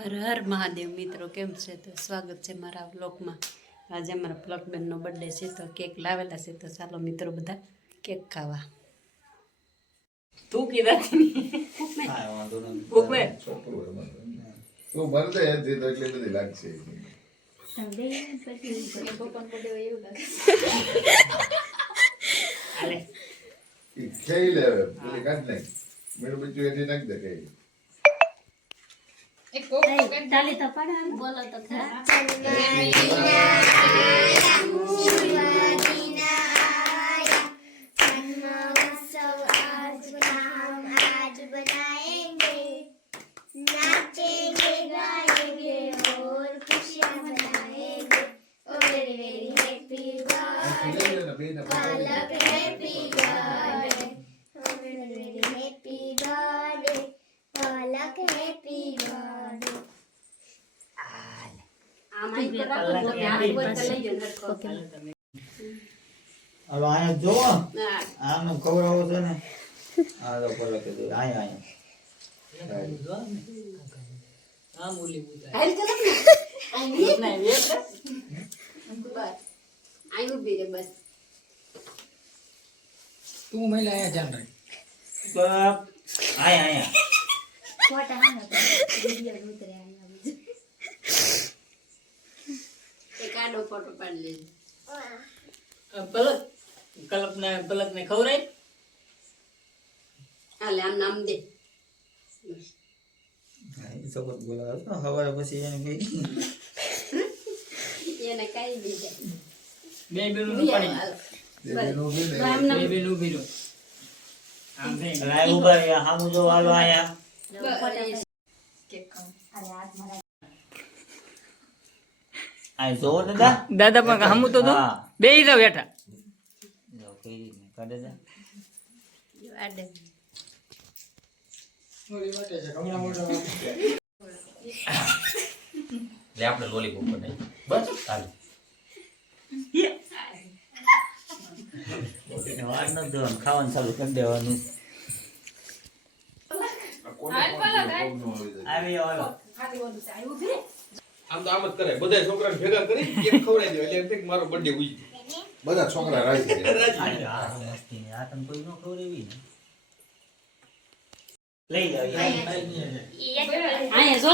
હર હર મહાદેવ મિત્રો, કેમ છે? તો સ્વાગત છે મારા વ્લોગમાં. આજે અમારા પ્લકબેનનો બર્થડે છે તો કેક લાવેલા છે, તો ચાલો મિત્રો બધા કેક ખાવા. તું કીધા તાલી તો પાડો, બોલો તો ખરા. अब आया जो आम खवरावो छे ने आ तो पलक दे आया आया આમ ઓલી બુજા હાલ ચલો ને આઈ ના વેત બસ આઈ ઉભી રે બસ તું મેલા આયા જાન રે बाप आया आया फोटा हां विडियो उतरे आया એક આડો ફોટો પાડી લેજો. પલક ને ખવરાય હાલે આમ નામ દે. सब बोला तो हवारे પછી એને કે એને કઈ દીધે બે બેનું પાણી બે બેનું બીરો આમ રે લાઈ ઉભા રહ્યા હામુ જો વાલો આયા કેક ખાવ. अरे हाथ मारा આ જો દાદા દાદા પણ હમુ તો દો હા બે જાવ બેઠા જો કેરી ને કાઢે જા જો આડે ઓલી વાટે છે કમળા મોઢા લે આપણે લોલીપોપ બનાવી બસ ચાલ ઓકે વાર ન દેવાનું ખાવાનું ચાલુ કરી દેવાનું આવી આવો આમ તો આમ જ કરે બધા છોકરાને ભેગા કરી કેક ખવડાવી દે એટલે એમ થાય કે મારો બર્થડે ઉઈ બધા છોકરા રાજી આ મસ્તી ને આ તને કોઈ નો ખવડાવી ને લઈ જાવ આયા જો